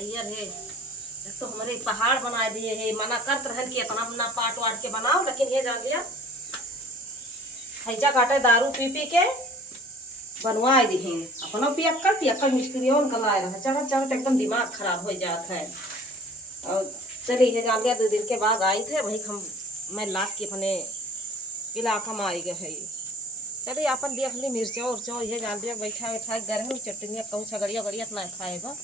नैयर है। एक तो हमारे पहाड़ बना दिए है, मना करत रहन कि इतना ना पाट वाट के बनाओ, लेकिन ये जान लिया हैजा काटे दारू पी पी के बनवाए दी हैं। अपना पियक्कर मिस्त्रियों का लाए रहा चढ़ चढ़ एकदम दिमाग खराब हो जाता है। और चलिए ये जान लिया 2 दिन के बाद आई थे वही हम मैं लाख के अपने इलाका में आई गए है। चलिए अपन देख ली मिर्चा उर्चा ये जान लिया बैठा बैठा गरम चटनिया कहूँ छगड़िया गड़िया इतना खाएगा।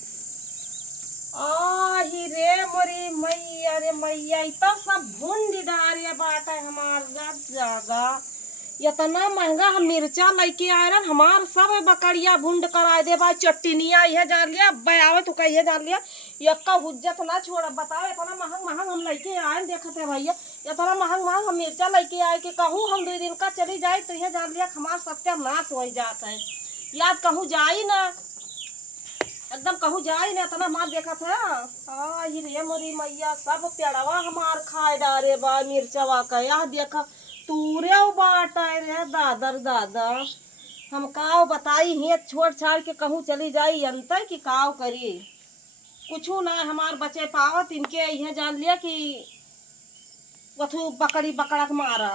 आही रे मोरी मैया रे मैया इतना सब भून डारे बाटा हमार जागा इतना महंगा हम मिर्चा लेके आए रहा हमार सब बकरिया भूंड करा दे बा चटनिया यह जान लिया बयावे तो कहिए जान लिया यक्का हुज्जत ना छोड़ बताओ इतना महंग हम लेके आए देखते भैया इतना महंग हम मिर्चा लेके आए कि कहूँ हम 2 दिन का चली जाए तो यह जान लिया हमार सत्यानाश हो जाता है। याद कहूँ जाई ना एकदम कहूँ जाई ना इतना मार देखा था ही रे मोरी मैया सब पेड़वा हमार खाए डारे बा मिर्चवा का यह देखा तूरे बाटा रे दादर दादा हम काव बताई ही छोड़ छाड़ के कहूँ चली जाई अंतर कि काव करी कुछ ना हमार बचे पावत इनके यह जान लिया कि वथु बकरी बकड़ा मारा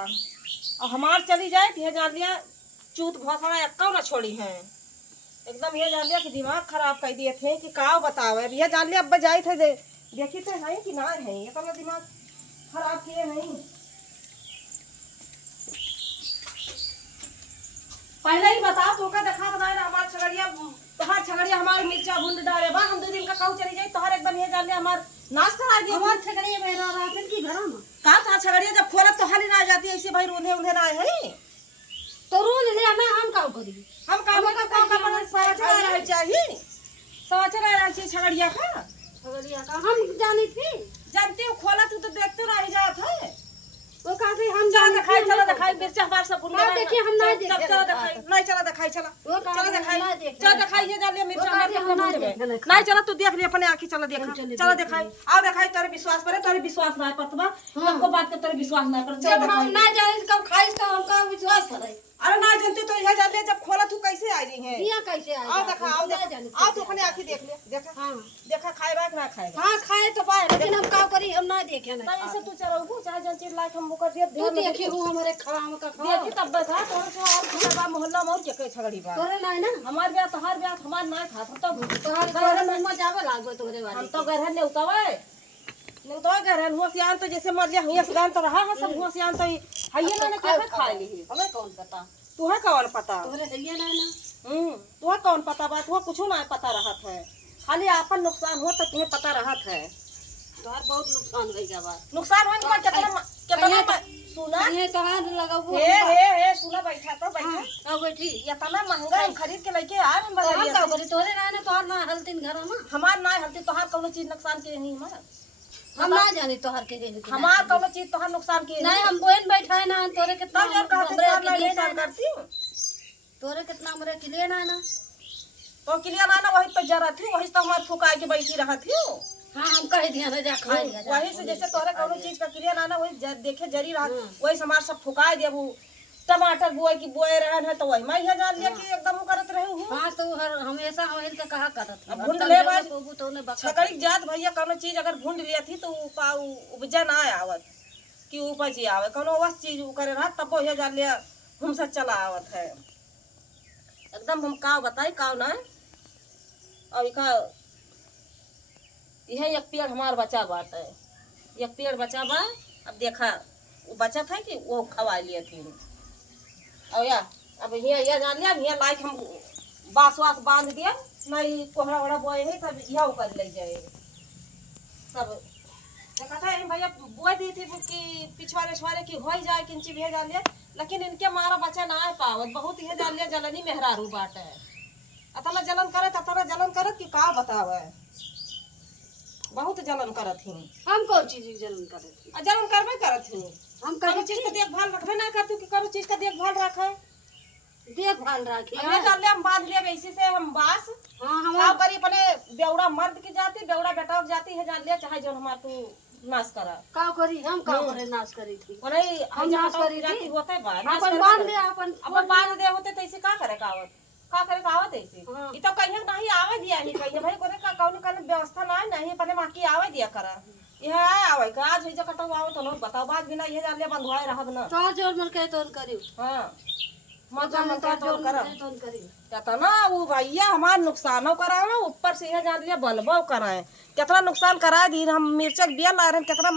और हमार चली जाए तो यह जान लिया चूत घोसड़ा एक्का ना छोड़ी है एकदम यह जान लिया कि दिमाग खराब कर दिए थे कि काव बतावे यह जान लिया अब जाए थे देखी थे है कि ना है ये तो दिमाग खराब किए नहीं। पहले ही बता तो का देखा बनाए ना हमार छगड़िया हमार मिर्चा भूंड डाले बा हम 2 दिन का कहूँ चली जाए तोहर एकदम ये जान ले हमार नाश करा दिया हमार छगड़िया मेरा राशन की घर में का था छगड़िया जब खोलत तो हाली ना जाती ऐसे भाई रोंधे ना है तो रोज ले आना हम का करी हम काम का मन समाचार रह चाहिए छगड़िया का हम जानी थी जानती हूँ खोला तू तो देखते रह जात है वो कहते हम चला दिखाई चला दिखाई मिर्चा हमार सब भूंड देखिए हम नहीं देखे चला दिखाई नहीं चला दिखाई चला वो चला दिखाई नहीं चला दिखाई ये जान ले मिर्चा हमार हम सब नहीं भूंड देखे में नहीं चला तू देख ले अपने आंखें चला देखा चला दिखाई आओ दिखाई तेरे विश्वास पर तेरे विश्वास ना पतवा हमको बात के तेरे विश्वास ना पर जब हम ना जाने कब खाइस का हमका विश्वास करे अरे ना जानते तो यह जान ले जब खोला तू कैसे आ रही है यहाँ कैसे आए आओ देखा आओ तू अपने आंखें देख ले देखा हाँ देखा खाएगा कि ना खाएगा हाँ खाए तो पाए लेकिन हम का करी हम ना देखे तो ना ऐसे तू चलाऊ चाहे जन चीज लाइक हम मुकर दे तू देखी हूँ हमारे खाम का खा देखी तब था तोर से और खबा मोहल्ला में और के छगड़ी बा तोरे ना ना हमार ब्याह तोहार ब्याह हमार ना था तोहर तोरे मुंह में जावे लागो तोरे वाली हम तो गरहन ने उतावे ने उतावे गरहन होशियार तो जैसे मर लिया हुआ सगान तो रहा है सब होशियार तो हइये ना के खा ली हमें कौन पता तू है कौन पता तोरे हइये ना तू है कौन पता बात हुआ कुछ ना पता रहत है खाली आपन नुकसान हो तो तुम्हें पता रहत है तोहर बहुत नुकसान भई गया बा नुकसान होने पर कितना सुना ये तोहर लगाबू हे सुना बैठा तो बैठा का बैठी इतना महंगा हम खरीद के लेके आ रहे तोहर हैं का करी तोरे ना तोहर ना हलतिन घर में हमार ना हलती तोहार कोनो चीज नुकसान के नहीं हमार हम ना जानी तोहर के हमार कोनो चीज तोहार नुकसान के नहीं हम बोन बैठा है ना तोरे कितना तब यार कहते हमरे हैं के लिए नुकसान ना करती हूँ तोरे कितना हमरे के लिए ना तो किलिया ना वही तो जरा थी वही तो हमार फुकाए के बैठी रहा थी हाँ हम कह दिया ना जा खाएगा वही से जैसे तोरे कोनो चीज का क्रिया ना वही देखे जरी रहा वही से हमार सब फुकाए दे वो टमाटर बोए की बोए रहन है तो वही मैं यह जान लिया कि एकदम करत रहे हूँ हाँ तो हर हमेशा हम इनका कहा करत अब भूंड ले बाज तो ने छकड़ी जात भैया कोनो चीज अगर भूंड लिया थी तो पाऊ उपजा ना आवत कि उपज ही आवे कोनो वस चीज करे रहा तब यह जान लिया हमसे चला आवत है एकदम हम काव बताई काव ना और इका यह एक पेड़ हमार बचा बात है एक पेड़ बचा बा अब देखा वो बचा था कि वो खवा लिए थी और या अब ये जान लिया ये लाइक हम बांस वास बांध दिया नहीं कोहरा वोहरा बोए है तब यह कर ले जाए सब देखा था भैया बोए दी थी कि पिछवाड़े छुआरे की हो जाए किंची भी जान लिया लेकिन इनके मारा बचा ना आ पावत बहुत ही जान लिया जलनी मेहरारू बाट है अतला जलन करत कि का बतावे बहुत जलन करत ही हम कौन चीज जलन करे जलन करबे करत ही हम करो चीज का देखभाल रखबे ना करतू कि करो चीज का देखभाल रखे देखभाल रखी अब ये जान ले हम बांध लिया वैसे से हम बास हाँ हम का करी अपने बेवड़ा मर्द की जाती बेवड़ा बेटा की जाती है जान लिया चाहे जो हमार तू नाश करा का करी हम का करे नाश करी थी ओरे हम नाश करी जाती थी होते बा अपन बांध दे अपन बांध दे होते तो ऐसे का करे कावत का करे का आवत ऐसे हाँ। ई तो कहिए नहीं आवे दिया ही कहिए भाई करे का कौन कौन व्यवस्था नहीं पहले माकी आवे दिया करा यह आवे का आज ही जो कटवा आवे तो लोग बताओ बात बिना ये जान ले बंधवाए रहब ना तो जोर मन कहे तो करियो हां मजा मन का तो जोर करब मन तो करियो कितना वो भैया हमार नुकसानो करावे ऊपर से यह जान लिया बलबो कराए कितना नुकसान करा दी हम मिर्चक बिया ला रहे कितना